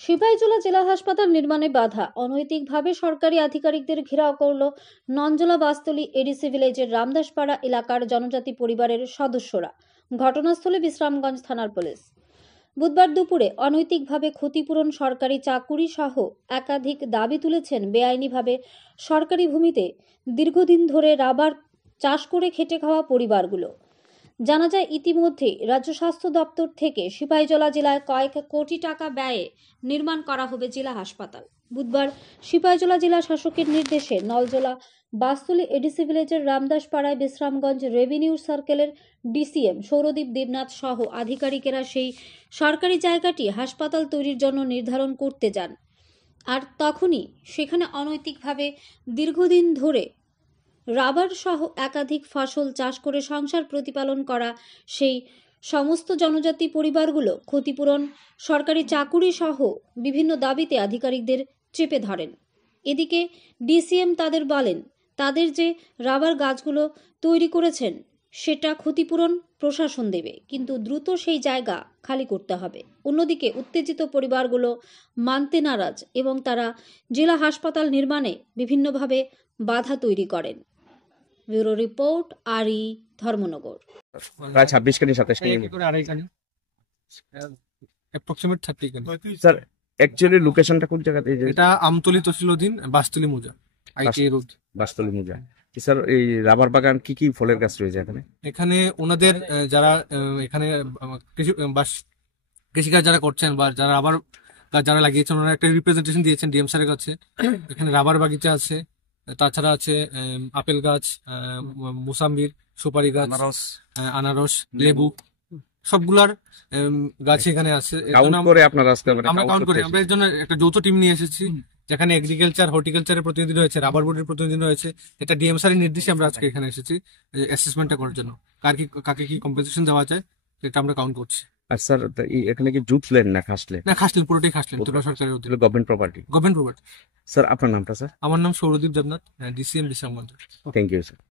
সিপাহীজলা জেলা হাসপাতাল নির্মাণে বাধা, অনৈতিকভাবে সরকারি আধিকারিকদের ঘেরাও করল নঞ্জলা বাসতলী এডিসি ভিলেজের রামদাসপাড়া এলাকার জনজাতি পরিবারের সদস্যরা। ঘটনাস্থলে বিশ্রামগঞ্জ থানার পুলিশ। বুধবার দুপুরে অনৈতিকভাবে ক্ষতিপূরণ, সরকারি চাকুরি সহ একাধিক দাবি তুলেছেন বেআইনিভাবে সরকারি ভূমিতে দীর্ঘদিন ধরে রাবার চাষ করে খেটে খাওয়া পরিবারগুলো। জানা যায়, ইতিমধ্যে রাজ্য স্বাস্থ্য দপ্তর থেকে সিপাহীজলা জেলায় কয়েক কোটি টাকা ব্যয়ে নির্মাণ করা হবে জেলা হাসপাতাল। বুধবার সিপাহীজলা জেলা শাসকের নির্দেশে নলজলা বাসতলী এডিসি ভিলেজের রামদাসপাড়ায় বিশ্রামগঞ্জ রেভিনিউ সার্কেলের ডিসিএম সৌরদীপ দেবনাথ সহ আধিকারিকেরা সেই সরকারি জায়গাটি হাসপাতাল তৈরির জন্য নির্ধারণ করতে যান। আর তখনই সেখানে অনৈতিকভাবে দীর্ঘদিন ধরে রাবার সহ একাধিক ফসল চাষ করে সংসার প্রতিপালন করা সেই সমস্ত জনজাতি পরিবারগুলো ক্ষতিপূরণ, সরকারি চাকুরি সহ বিভিন্ন দাবিতে আধিকারিকদের চেপে ধরেন। এদিকে ডিসিএম তাদের বলেন, তাদের যে রাবার গাছগুলো তৈরি করেছেন সেটা ক্ষতিপূরণ প্রশাসন দেবে, কিন্তু দ্রুত সেই জায়গা খালি করতে হবে। অন্যদিকে উত্তেজিত পরিবারগুলো মানতে নারাজ এবং তারা জেলা হাসপাতাল নির্মাণে বিভিন্নভাবে বাধা তৈরি করেন। ব্যুরো রিপোর্ট, আরই, ধর্মনগর। প্রায় 26 কানি 27 কানি করে আড়াই কানি অ্যাপ্রক্সিমেট 30 কানি। স্যার অ্যাকচুয়ালি লোকেশনটা কোন জায়গাতে? এটা আমতলী তহসিলাধীন বাসতলী মোজা আইটি রোড বাসতলী মোজা। স্যার এই রাবার বাগান কি কি ফলের গাছ রয়েছে এখানে? এখানে ওনাদের যারা এখানে কৃষিকাজ যারা করছেন বা যারা রাবার গাছ যারা লাগিয়েছেন ওনারা একটা রিপ্রেজেন্টেশন দিয়েছেন ডিএম স্যারের কাছে। এখানে রাবার বাগিচা আছে, তাছাড়া আছে আপেল গাছ, মোসাম্বির, সুপারি গাছ, আনারস, লেবু, সবগুলার গাছ এখানে আছে। আমরা কাউন্ট করে আমরা এর জন্য একটা যৌথ টিম নিয়ে এসেছি, যেখানে এগ্রিকালচার, হর্টিকালচারের প্রতিনিধি রয়েছে, রাবার বোর্ডের প্রতিনিধি রয়েছে। এটা ডিএম স্যারের নির্দেশে আমরা আজকে এখানে এসেছি অ্যাসেসমেন্টটা করার জন্য, কাকে কি কম্পেনসেশন দেওয়া যায় এটা আমরা কাউন্ট করছি। আর স্যার এখানে কি জুট লেন না খাসলেন? না, খাসলেন, পুরোটাই খাসলেন, তোলা সরকারের অধীনে, government property. Government property. Sir আপনার নামটা? স্যার আমার নাম Sourodip Debnath, DCM Bishramganj. Thank you sir.